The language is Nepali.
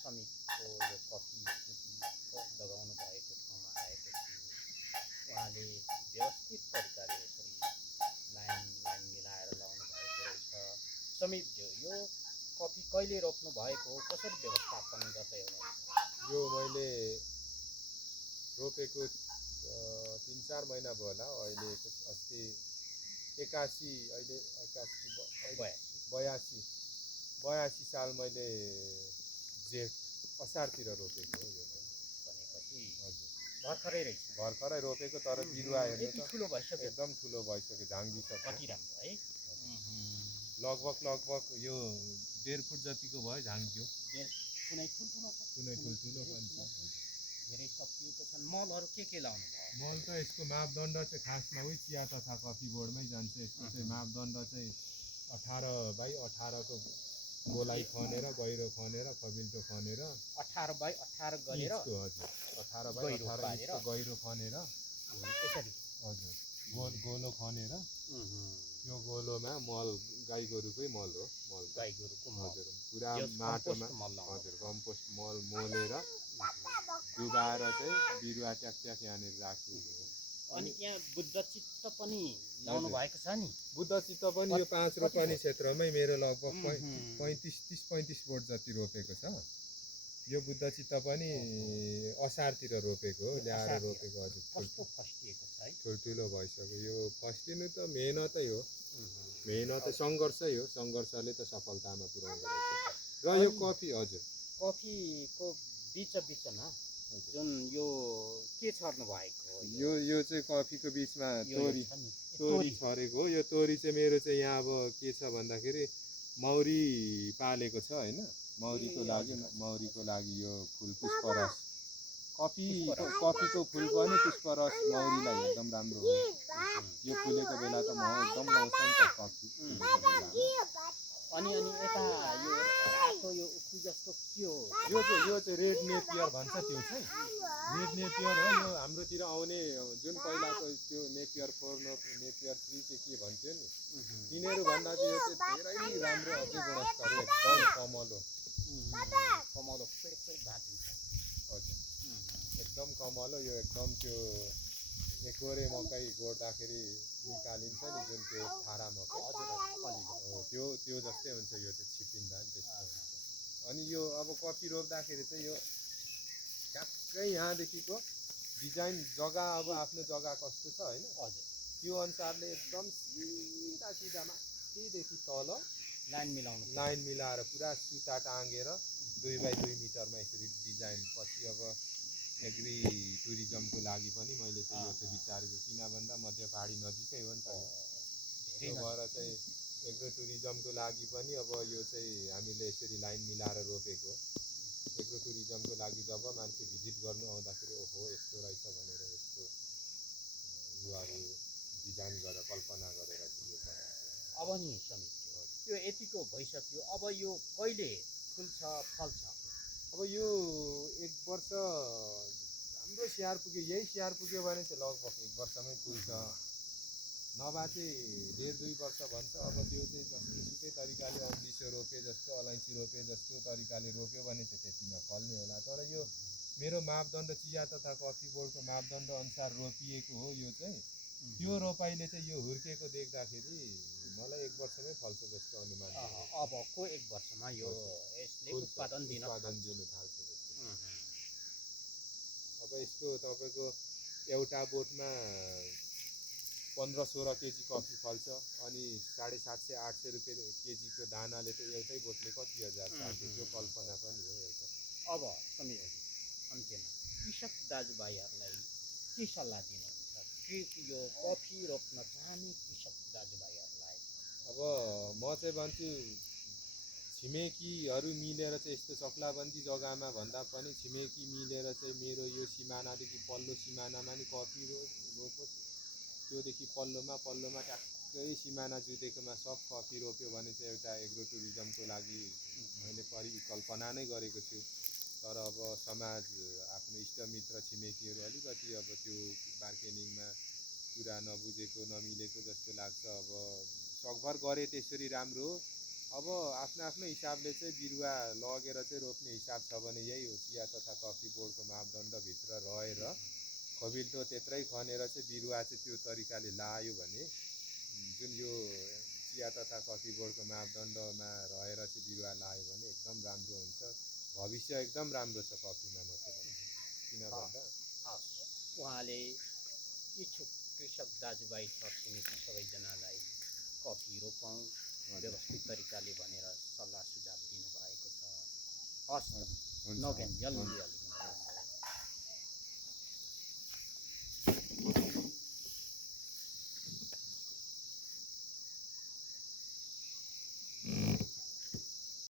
समितको यो कफी खेती लगाउनु भएको ठाउँमा आएपछि उहाँले व्यवस्थित तरिकाले यसरी लाइन लाइन मिलाएर लाउनु भएको रहेछ। समितज्यू, यो कफी कहिले रोप्नु भएको हो, कसरी व्यवस्थापन गर्दै हुनुहुन्छ? यो मैले रोपेको 3-4 महिना भयो होला। अहिले अस्ति 81 अहिले 81 82 साल मैले जेठ असारतिर रोपेको हो यो मैले। भनेपछि हजुर भर्खरै रहेछ। भर्खरै रोपेको, तर बिरुवा हेर्नु यति त ठुलो भइसक्यो। एकदम ठुलो भइसक्यो, झाङ्गिसक्यो। कति राम्रो है। लगभग यो 1.5 फुट जतिको भयो, झाङ्ग्यो। कुनै ठुल्ठुलो छ, कुनै ठुल्ठुलो पनि छ। धेरै सकिएको छन्। मलहरू के लाउनु भयो? मल त यसको मापदण्ड चाहिँ खासमा उही चिया तथा कफी बोर्डमै जान्छ। यसको चाहिँ मापदण्ड चाहिँ 18x18 को गोलाई खनेर, गहिरो खनेर, खबिल्टो खनेर 18x18 गरेर। हजुर 18x18 इन्चको गहिरो खनेर यसरी। हजुर गोलो खनेर यो गोलोमा मल गाई गोरुकै मल हो। मल गाई गोरुको मल। हजुर पुरा माटोमा हजुर कम्पोस्ट मल मोलेर डुबाएर चाहिँ बिरुवा ट्याक यहाँनिर राखिएको हो। अनि यहाँ बुद्ध चित्त पनि लाउनु भएको छ नि? बुद्ध चित्त पनि यो 5 रोपनी क्षेत्रमै मेरो लगभग 30-35 बोट जति रोपेको छ। यो बुद्ध चित्त पनि असारतिर रोपेको हो, ल्याएर रोपेको। हजुर कस्तो फस्टिएको छ है। ठुल्ठुलो भइसक्यो। यो फस्टिनु त मेहनतै हो, मेहनत सङ्घर्षै हो। सङ्घर्षले त सफलतामा पुर्याउँदो रहेछ। र यो कफी हजुर कफीको बिचमा जुन यो के छर्नु भएको हो? यो चाहिँ कफीको बिचमा तोरी छरेको हो। यो तोरी चाहिँ मेरो चाहिँ यहाँ अब के छ भन्दाखेरि मौरी पालेको छ होइन। मौरीको लागि यो फुल पुष्परस, कफीको फुल पनि पुष्परस मौरीलाई एकदम राम्रो हो। यो फुलेको बेला त म एकदम लाउँछ नि त कफी फुलेको बेला। अनि यता यो रातो यो उखु जस्तो के हो? यो चाहिँ रेड नेपियर भन्छ। त्यो चाहिँ रेड नेपियर हो। यो हाम्रोतिर आउने जुन पहिलाको त्यो नेपियर 4 नेपियर 3 के भन्थ्यो नि, तिनीहरू भन्दा चाहिँ यो चाहिँ धेरै राम्रो, अझै गुणस्तर एकदम कमलो। कमलो भाँचिन्छ। हजुर एकदम कमलो। यो एकदम त्यो एकोरे मकै गोड्दाखेरि निकालिन्छ नि जुन त्यो थारा मकै हो, त्यो जस्तै हुन्छ। यो चाहिँ छिपिँदा नि त्यस्तो हुन्छ। अनि यो अब कफी रोप्दाखेरि चाहिँ यो ठ्याक्कै यहाँदेखिको डिजाइन जग्गा, अब आफ्नो जग्गा कस्तो छ होइन, त्यो अनुसारले एकदम सिधा माथिदेखि तल लाइन मिलाएर पुरा सुता टाँगेर 2x2 मिटरमा यसरी डिजाइन। पछि अब एग्री टुरिज्मको लागि पनि मैले चाहिँ यो चाहिँ विचारेको, किन भन्दा मध्य पहाडी नजिकै हो नि त यो। त्यो भएर चाहिँ एग्रो टुरिज्मको लागि पनि अब यो चाहिँ हामीले यसरी लाइन मिलाएर रोपेको। एग्रो टुरिज्मको लागि जब मान्छे भिजिट गर्नु आउँदाखेरि ओहो यस्तो रहेछ भनेर यस्तो युवाहरू डिजाइन गरेर कल्पना गरेर चाहिँ यो बनाएको। अब नि समित यो यतिको भइसक्यो, अब यो कहिले फुल्छ फल्छ? अब यो 1 वर्ष राम्रो स्याहार पुग्यो, यही स्याहार पुग्यो भने चाहिँ लगभग 1 वर्षमै फुल्छ। नभए चाहिँ 1.5-2 वर्ष भन्छ। अब त्यो चाहिँ जस्तोसुकै तरिकाले अम्लिसो रोपे जस्तो, अलैँची रोपे जस्तो तरिकाले रोप्यो भने चाहिँ त्यतिमा फल्ने होला। तर यो मेरो मापदण्ड चिया तथा कफी बोर्डको मापदण्ड अनुसार रोपिएको हो। यो चाहिँ त्यो रोपाइले चाहिँ यो हुर्केको देख्दाखेरि मलाई 1 वर्षमै फल्छ जस्तो अनुमान। अबको 1 वर्षमा यो यसले उत्पादन दिन थाल्छ जस्तो। अब यसको तपाईँको एउटा बोटमा 15-16 केजी कफी फल्छ। अनि 750-800 रुपियाँ केजीको दानाले त एउटै बोटले कति हजार चाल्छ, त्यो कल्पना पनि हो एउटा। अब समीर अन्त्यमा कृषक दाजुभाइहरूलाई के सल्लाह दिनुहुन्छ? यो कफी रोप्न चाहने कृषक दाजुभाइहरूलाई अब म चाहिँ भन्छु छिमेकीहरू मिलेर चाहिँ यस्तो चक्लाबन्दी जग्गामा भन्दा पनि छिमेकी मिलेर चाहिँ मेरो यो सिमानादेखि पल्लो सिमानामा नि कफी रोपोस्, त्योदेखि पल्लोमा ट्याक्कै सिमाना जुदेकोमा सब कफी रोप्यो भने चाहिँ एउटा एग्रो टुरिज्मको लागि मैले परिकल्पना नै गरेको छु। तर अब समाज, आफ्नो इष्टमित्र छिमेकीहरू अलिकति अब त्यो बार्गेनिङमा कुरा नबुझेको नमिलेको जस्तो लाग्छ। अब सकभर गरे त्यसरी राम्रो हो, अब आफ्नो आफ्नो हिसाबले चाहिँ बिरुवा लगेर चाहिँ रोप्ने हिसाब छ भने यही हो। चिया तथा कफी बोर्डको मापदण्डभित्र रहेर खबिल्टो त्यत्रै खनेर चाहिँ बिरुवा चाहिँ त्यो तरिकाले लायो भने जुन यो चिया तथा कफी बोर्डको मापदण्डमा रहेर चाहिँ बिरुवा लायो भने एकदम राम्रो हुन्छ। भविष्य एकदम राम्रो छ कफीमा म चाहिँ भन्छु। किन भन्दा उहाँले इच्छुक कृषक दाजुभाइ छरछिमेकी सबैजनालाई कफी रोपौँ व्यवस्थित तरिकाले भनेर सल्लाह सुझाव दिनुभएको छ। हस्, नगेन जल्दी